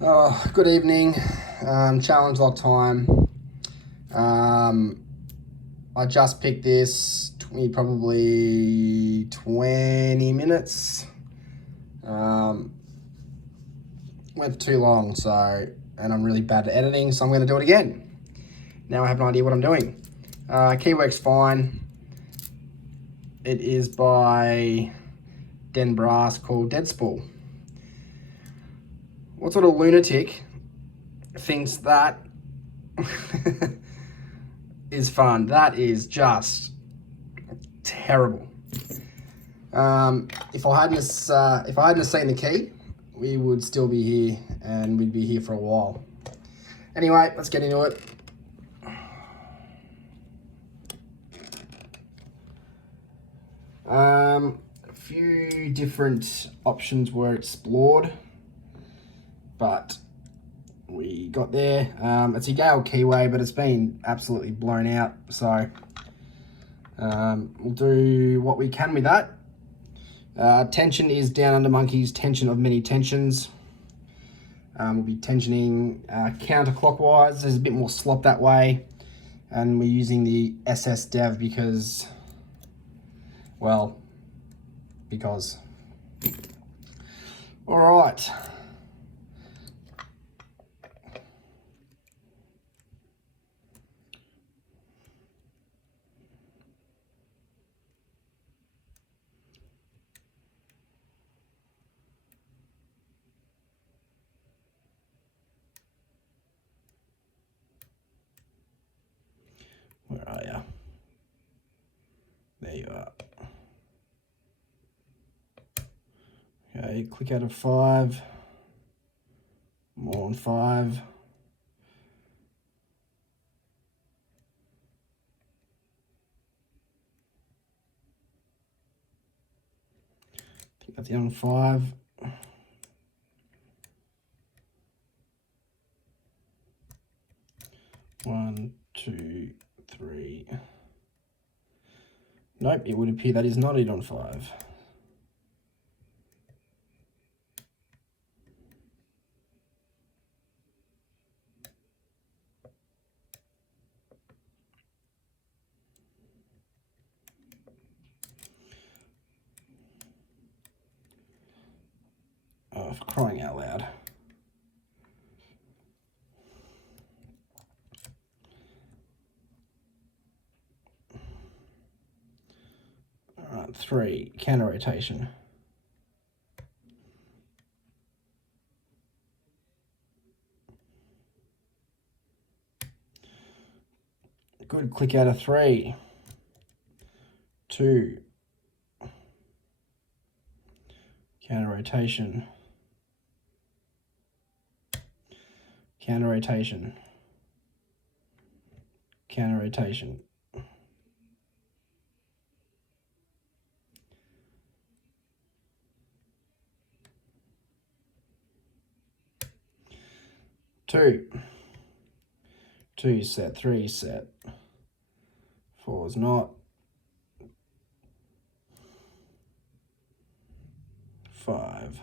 Oh, good evening. Challenge lock time. I just picked this probably 20 minutes. Went too long, and I'm really bad at editing, so I'm going to do it again. Now I have no idea what I'm doing. Key works fine. It is by Den Brass called Dead Spool. What sort of lunatic thinks that is fun? That is just terrible. If I hadn't seen the key, we would still be here, and we'd be here for a while. Anyway, let's get into it. A few different options were explored, but we got there. It's a Gale keyway, but it's been absolutely blown out, so we'll do what we can with that. Tension is down under monkeys, tension of many tensions. We'll be tensioning counterclockwise. There's a bit more slop that way, and we're using the SS Dev because all right. Where are you? There you are. Okay, click out of 5. More on 5. I think that's the on 5. One, two, three. Nope, it would appear that is not it on 5. Oh, for crying out loud. All right, 3, counter rotation. Good, click out of 3. 2. Counter rotation. Counter rotation. Counter rotation. Two set, 3 set. 4 is not. 5.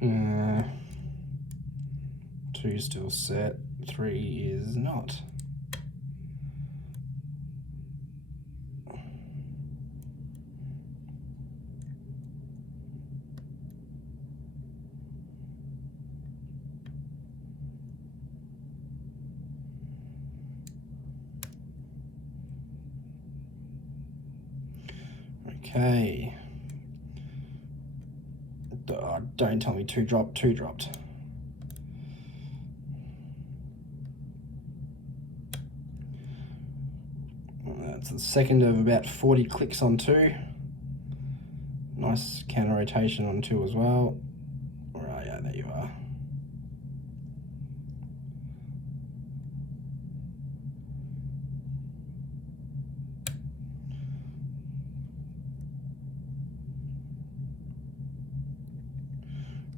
Uh, 2 is still set, 3 is not. Okay. Don't tell me 2 dropped. 2 dropped. That's the second of about 40 clicks on 2. Nice counter rotation on 2 as well. Where are you? There you are.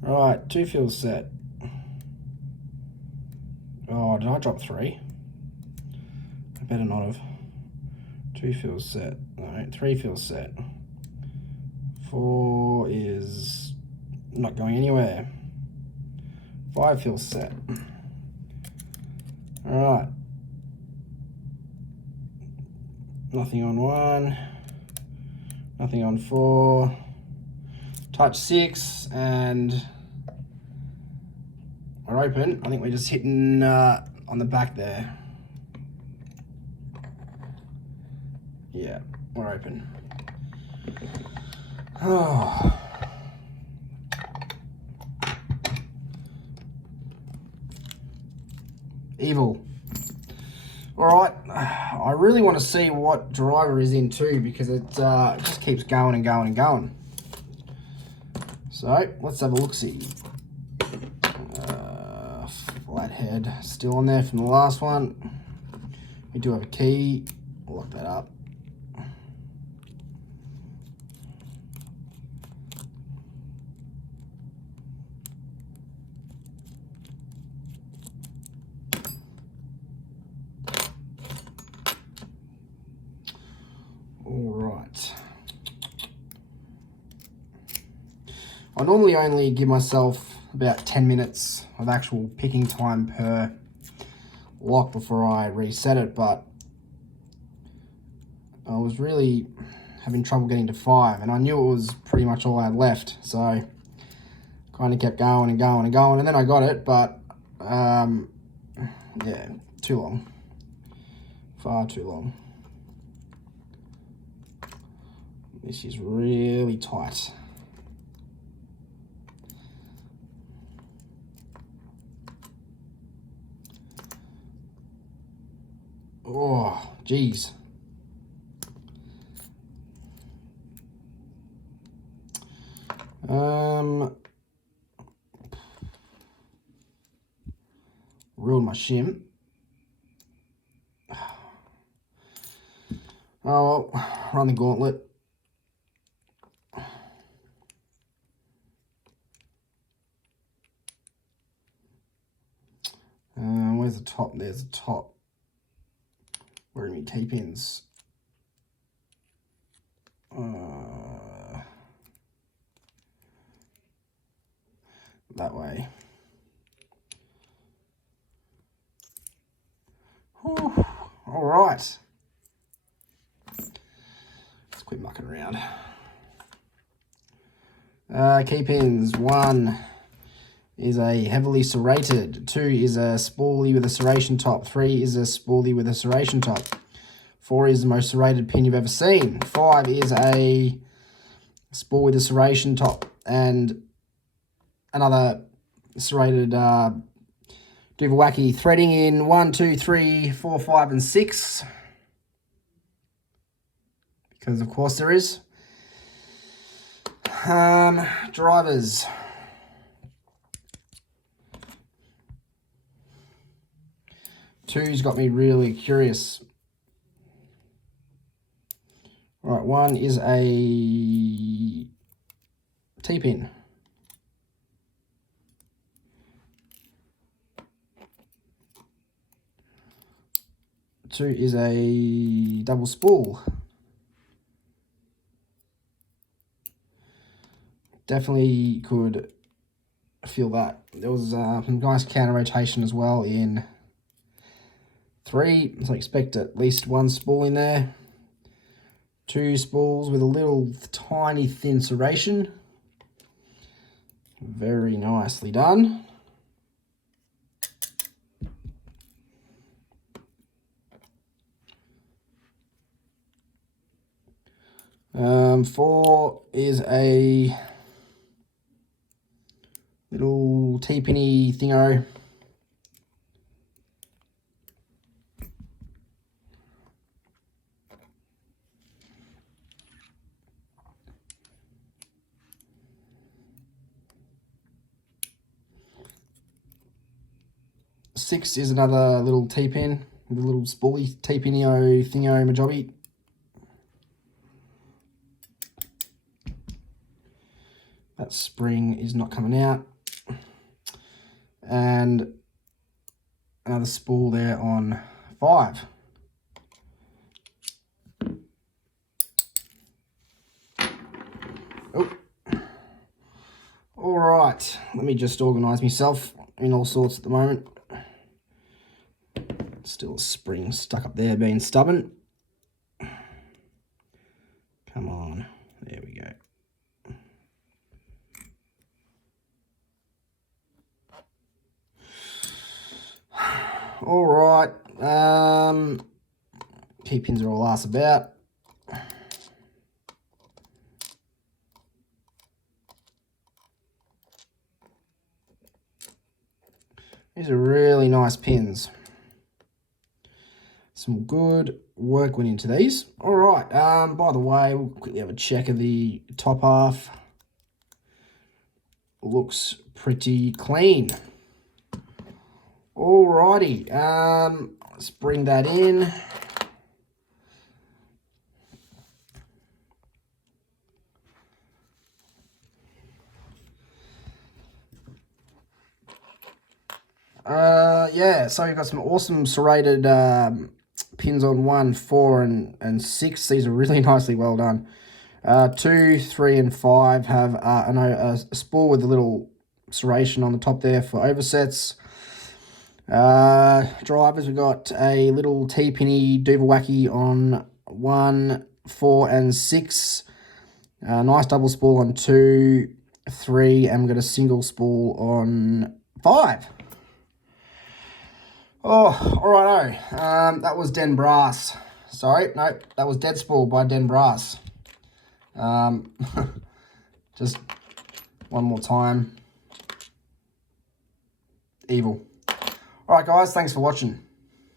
Right, 2 feels set. Oh, did I drop 3? I better not have. 2 feels set. No, 3 feels set. 4 is not going anywhere. 5 feels set. Alright. Nothing on 1. Nothing on 4. Touch 6 and we're open. I think we're just hitting on the back there. Yeah, we're open. Oh. Evil. Alright, I really want to see what driver is in too, because it just keeps going and going and going. So, let's have a look-see. Flathead still on there from the last one. We do have a key. I'll lock that up. All right. I normally only give myself about 10 minutes of actual picking time per lock before I reset it, but I was really having trouble getting to 5, and I knew it was pretty much all I had left, so kind of kept going and going and going, and then I got it, but yeah, too long. Far too long. This is really tight. Oh, geez. Ruined my shim. Oh well, run the gauntlet. Where's the top? There's the top. Where are my T-pins? That way. Whew. All right. Let's quit mucking around. Key pins. 1 is a heavily serrated. 2 is a spoolie with a serration top. 3 is a spoolie with a serration top. 4 is the most serrated pin you've ever seen. 5 is a spool with a serration top. And another serrated Duvawaki threading in 1, 2, 3, 4, 5, and 6. Because of course there is. Drivers. Two's got me really curious. All right, 1 is a T-pin. 2 is a double spool. Definitely could feel that. There was some nice counter rotation as well in 3, so I expect at least 1 spool in there. 2 spools with a little tiny thin serration. Very nicely done. Four is a little T-pinny thingo. 6 is another little T-pin with a little spoolie T-pinio thingo majobby. That spring is not coming out. And another spool there on 5. Oh. All right, let me just organise myself. I'm in all sorts at the moment. Still a spring stuck up there being stubborn. Come on, there we go. All right, key pins are all ass about. These are really nice pins. Some good work went into these. All right, by the way, we'll quickly have a check of the top half. Looks pretty clean. Alrighty, let's bring that in. Yeah, so you've got some awesome serrated pins on 1, 4, and 6. These are really nicely well done. 2, 3, and 5 have a spool with a little serration on the top there for oversets. Drivers, we've got a little T-pinny Duvawacky on 1, 4, and 6. Nice double spool on 2, 3, and we've got a single spool on 5. Oh, alrighto. That was Den Brass. Sorry, no, that was Dead Spool by Den Brass. Just one more time. Evil. Alright guys, thanks for watching.